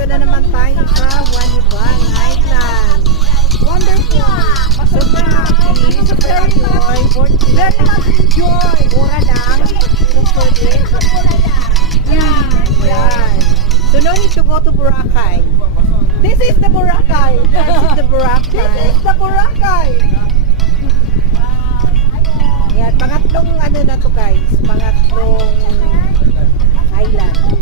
Nandito na naman tayo sa Waniban Island. Wonderful. Super happy, super enjoy. Very much enjoy. Mura lang. Hopefully. Yan. So no need to go to Boracay. This is the Boracay. This is the Boracay. This is the Boracay. Yan, pangatlong ano na to guys. Pangatlong island.